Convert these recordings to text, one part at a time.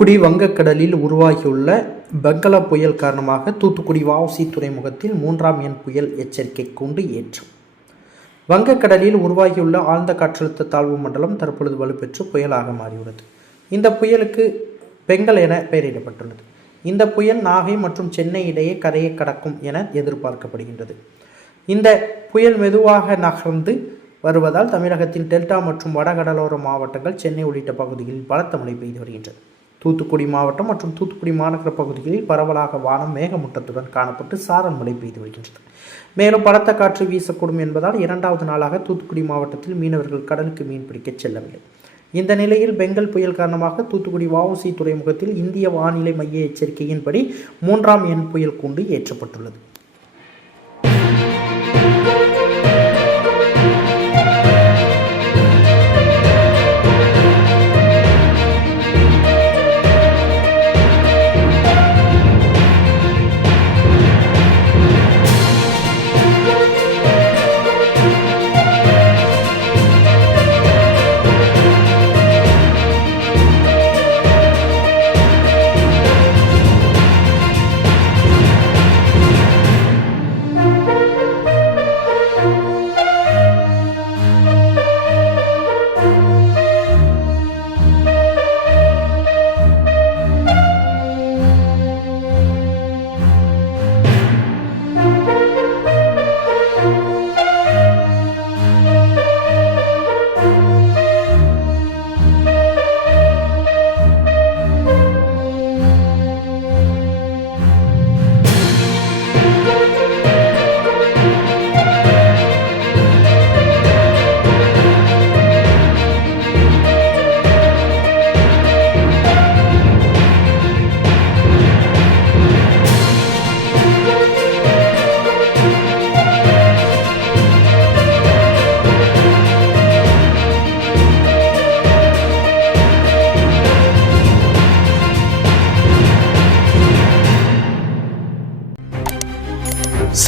தூத்துக்குடி வங்கக்கடலில் உருவாகியுள்ள பெங்கல புயல் காரணமாக தூத்துக்குடி வ.உ.சி. துறைமுகத்தில் 3ஆம் எண் புயல் எச்சரிக்கை கூண்டு ஏற்றும். வங்கக்கடலில் உருவாகியுள்ள ஆழ்ந்த காற்றழுத்த தாழ்வு மண்டலம் தற்பொழுது வலுப்பெற்று புயலாக மாறியுள்ளது. இந்த புயலுக்கு பெங்கல் என பெயரிடப்பட்டுள்ளது. இந்த புயல் நாகை மற்றும் சென்னை இடையே கரையை கடக்கும் என எதிர்பார்க்கப்படுகின்றது. இந்த புயல் மெதுவாக நகர்ந்து வருவதால் தமிழகத்தின் டெல்டா மற்றும் வடகடலோர மாவட்டங்கள், சென்னை உள்ளிட்ட பகுதிகளில் பலத்த மழை பெய்து வருகின்றது. தூத்துக்குடி மாவட்டம் மற்றும் தூத்துக்குடி மாநகர பகுதிகளில் பரவலாக வானம் மேகமூட்டத்துடன் காணப்பட்டு சாரல் மழை பெய்து வருகின்றது. மேலும் பலத்த காற்று வீசக்கூடும் என்பதால் 2வது நாளாக தூத்துக்குடி மாவட்டத்தில் மீனவர்கள் கடலுக்கு மீன்பிடிக்க செல்லவில்லை. இந்த நிலையில் பெங்கல் புயல் காரணமாக தூத்துக்குடி வ.உ.சி. துறைமுகத்தில் இந்திய வானிலை மைய எச்சரிக்கையின்படி 3ஆம் எண் புயல் கூண்டு ஏற்றப்பட்டுள்ளது.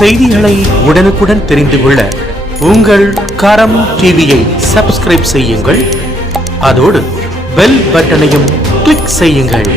செய்திகளை உடனுக்குடன் தெரிந்து கொள்ள உங்கள் கரம் டிவியை சப்ஸ்கிரைப் செய்யுங்கள். அதோடு பெல் பட்டனையும் கிளிக் செய்யுங்கள்.